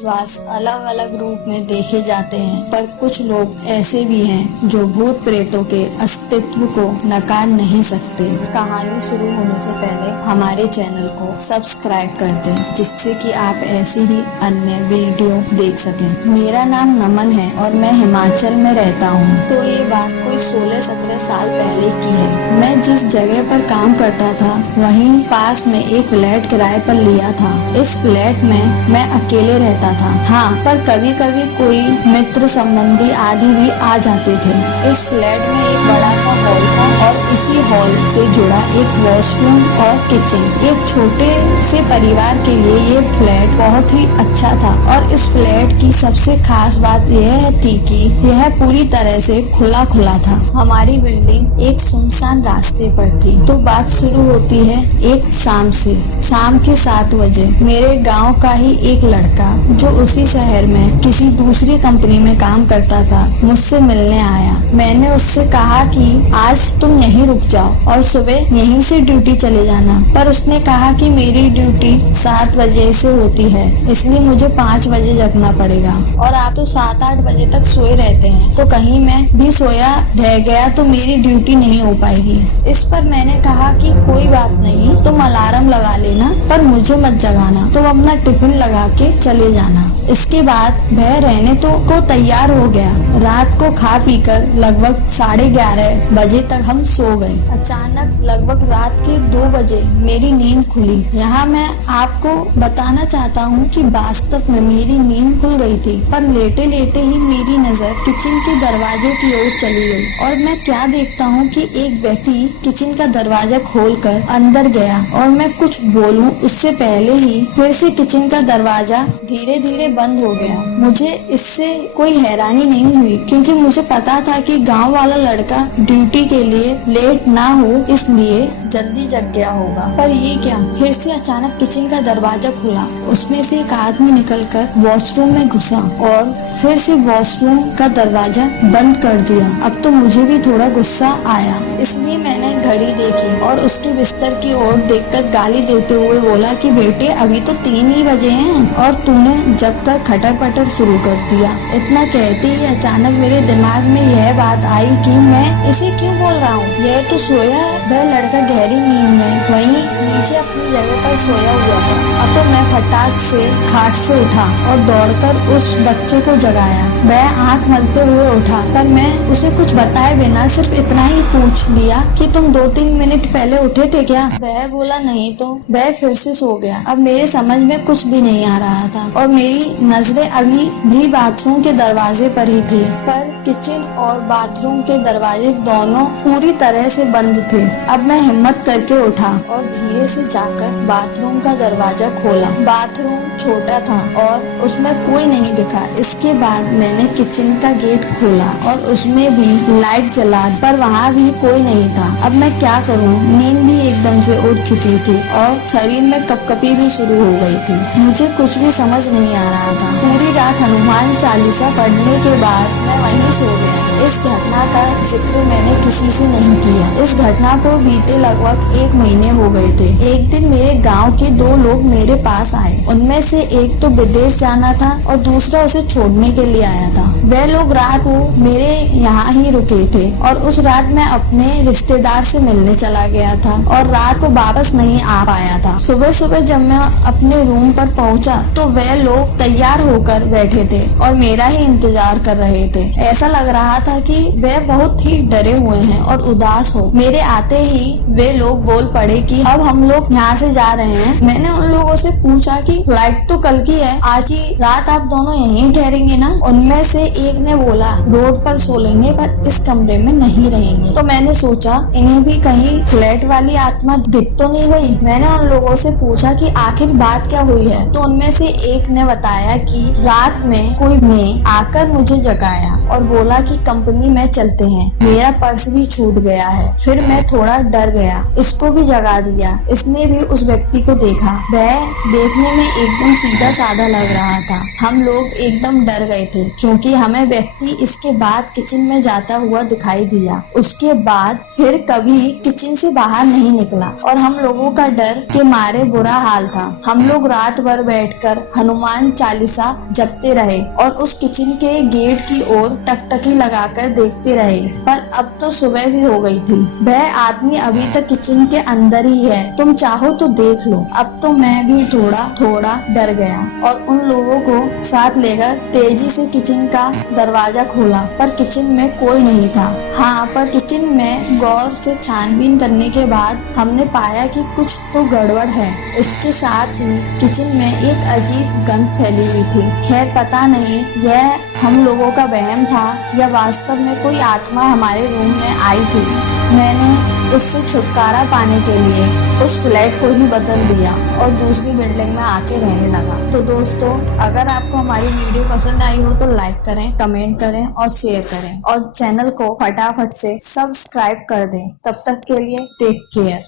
विश्वास अलग अलग रूप में देखे जाते हैं, पर कुछ लोग ऐसे भी हैं जो भूत प्रेतों के अस्तित्व को नकार नहीं सकते। कहानी शुरू होने से पहले हमारे चैनल को सब्सक्राइब कर दें, जिससे कि आप ऐसी ही अन्य वीडियो देख सकें। मेरा नाम नमन है और मैं हिमाचल में रहता हूँ। तो ये बात कोई 16-17 साल पहले की है। मैं जिस जगह पर काम करता था वहीं पास में एक फ्लैट किराए पर लिया था। इस फ्लैट में मैं अकेले रहता था। हाँ, पर कभी कभी कोई मित्र संबंधी आदि भी आ जाते थे। इस फ्लैट में एक बड़ा सा हॉल था और इसी हॉल से जुड़ा एक वॉशरूम और किचन। एक छोटे से परिवार के लिए ये फ्लैट बहुत ही अच्छा था और इस फ्लैट की सबसे खास बात यह थी कि यह पूरी तरह से खुला खुला था। हमारी बिल्डिंग एक सुनसान रास्ते पर थी। तो बात शुरू होती है एक शाम से। शाम के 7 बजे मेरे गांव का ही एक लड़का जो उसी शहर में किसी दूसरी कंपनी में काम करता था मुझसे मिलने आया। मैंने उससे कहा कि आज तुम यहीं रुक जाओ और सुबह यहीं से ड्यूटी चले जाना, पर उसने कहा कि मेरी ड्यूटी 7 बजे से होती है, इसलिए मुझे 5 बजे जगना पड़ेगा और आप तो 7-8 बजे तक सोए रहते हैं, तो कहीं मैं भी सोया रह गया तो मेरी ड्यूटी नहीं हो पाएगी। इस पर मैंने कहा कि कोई बात नहीं, तुम अलार्म लगा लेना पर मुझे मत जगाना, तुम अपना टिफिन लगा के चले जाना। इसके बाद वह रहने को तैयार हो गया। रात को खा पीकर लगभग 11:30 बजे तक हम सो गए। अचानक लगभग रात के 2 बजे मेरी नींद खुली। यहाँ मैं आपको बताना चाहता हूँ कि वास्तव में मेरी नींद खुल गई थी, पर लेटे लेटे ही मेरी नजर किचन के दरवाजे की ओर चली गई और मैं क्या देखता हूँ कि एक व्यक्ति किचन का दरवाजा खोलकर अंदर गया और मैं कुछ बोलूं उससे पहले ही फिर से किचन का दरवाजा धीरे धीरे बंद हो गया। मुझे इससे कोई हैरानी नहीं हुई क्योंकि मुझे पता था कि गांव वाला लड़का ड्यूटी के लिए लेट ना हो इसलिए जल्दी जग गया होगा। पर ये क्या, फिर से अचानक किचन का दरवाजा खुला, उसमें से एक आदमी निकलकर वॉशरूम में घुसा और फिर से वॉशरूम का दरवाजा बंद कर दिया। अब तो मुझे भी थोड़ा गुस्सा आया, इसलिए मैंने घड़ी देखी और उसके बिस्तर की ओर देखकर गाली देते हुए बोला कि बेटे अभी तो 3 ही बजे हैं और तूने जग कर खटर पटर शुरू कर दिया। इतना कहते ही अचानक मेरे दिमाग में यह बात आई कि मैं इसे क्यों बोल रहा हूँ, यह तो सोया है। वह लड़का गहरी नींद में वहीं नीचे अपनी जगह पर सोया हुआ था। अब तो मैं फटाक से खाट से उठा और दौड़कर उस बच्चे को जगाया। वह आंख मलते हुए उठा, पर मैं उसे कुछ बताए बिना सिर्फ इतना ही पूछ लिया कि तुम 2-3 मिनट पहले उठे थे क्या? वह बोला नहीं, तो वह फिर से सो गया। अब मेरे समझ में कुछ भी नहीं आ रहा था और मेरी नजरें अभी भी बाथरूम के दरवाजे पर ही थी, पर किचन और बाथरूम के दरवाजे दोनों पूरी तरह से बंद थे। अब मैं हिम्मत करके उठा और धीरे से जाकर बाथरूम का दरवाजा खोला। बाथरूम छोटा था और उसमें कोई नहीं दिखा। इसके बाद मैंने किचन का गेट खोला और उसमें भी लाइट जला, पर वहाँ भी कोई नहीं था। अब मैं क्या करूँ, नींद भी एकदम से उड़ चुकी थी और शरीर में कपकपी भी शुरू हो गई थी। मुझे कुछ भी समझ नहीं आ रहा था। पूरी रात हनुमान चालीसा पढ़ने के बाद मैं वहीं सो गया। इस घटना का जिक्र मैंने किसी से नहीं किया। इस घटना को बीते लगभग 1 महीने हो गए थे। एक दिन मेरे गांव के 2 लोग मेरे पास आए। उनमें से एक तो विदेश जाना था और दूसरा उसे छोड़ने के लिए आया था। वह लोग रात को मेरे यहाँ ही रुके थे और उस रात मैं अपने रिश्तेदार से मिलने चला गया था और रात को वापस नहीं आ पाया था। सुबह सुबह जब मैं अपने रूम पर पहुंचा तो वह लोग तैयार होकर बैठे थे और मेरा ही इंतजार कर रहे थे। ऐसा लग रहा था कि वे बहुत ही डरे हुए हैं और उदास हो। मेरे आते ही वे लोग बोल पड़े कि अब हम लोग यहाँ से जा रहे हैं। मैंने उन लोगों से पूछा कि फ्लाइट तो कल की है, आज की रात आप दोनों यहीं ठहरेंगे ना? उनमें से एक ने बोला रोड पर सो लेंगे पर इस कमरे में नहीं रहेंगे। तो मैंने सोचा इन्हें भी कहीं फ्लैट वाली आत्मा दिख तो नहीं गई। मैंने उन लोगों से पूछा कि आखिर बात क्या हुई है, तो उनमें से एक ने बताया कि रात में कोई ने आकर मुझे जगाया और बोला कि कंपनी में चलते हैं। मेरा पर्स भी छूट गया है। फिर मैं थोड़ा डर गया, इसको भी जगा दिया। इसने भी उस व्यक्ति को देखा। वह देखने में एकदम सीधा साधा लग रहा था। हम लोग एकदम डर गए थे क्योंकि हमें व्यक्ति इसके बाद किचन में जाता हुआ दिखाई दिया। उसके बाद फिर कभी किचन से बाहर नहीं निकला और हम लोगों का डर के मारे बुरा हाल था। हम लोग रात भर बैठकर हनुमान चालीसा जपते रहे और उस किचन के गेट की ओर टकटकी लगाकर देखते रहे, पर अब तो सुबह भी हो गई थी। वह आदमी अभी तक किचन के अंदर ही है, तुम चाहो तो देख लो। अब तो मैं भी थोड़ा थोड़ा डर गया और उन लोगों को साथ लेकर तेजी से किचन का दरवाजा खोला, पर किचन में कोई नहीं था। हाँ, पर किचन में गौर से छानबीन करने के बाद हमने पाया कि कुछ तो गड़बड़ है। इसके साथ ही किचन में एक अजीब गंध फैली हुई थी। खैर पता नहीं यह हम लोगों का वहम था या वास्तव में कोई आत्मा हमारे रूम में आई थी। मैंने इससे छुटकारा पाने के लिए उस फ्लैट को ही बदल दिया और दूसरी बिल्डिंग में आके रहने लगा। तो दोस्तों, अगर आपको हमारी वीडियो पसंद आई हो तो लाइक करें, कमेंट करें और शेयर करें और चैनल को फटाफट से सब्सक्राइब कर दें। तब तक के लिए टेक केयर।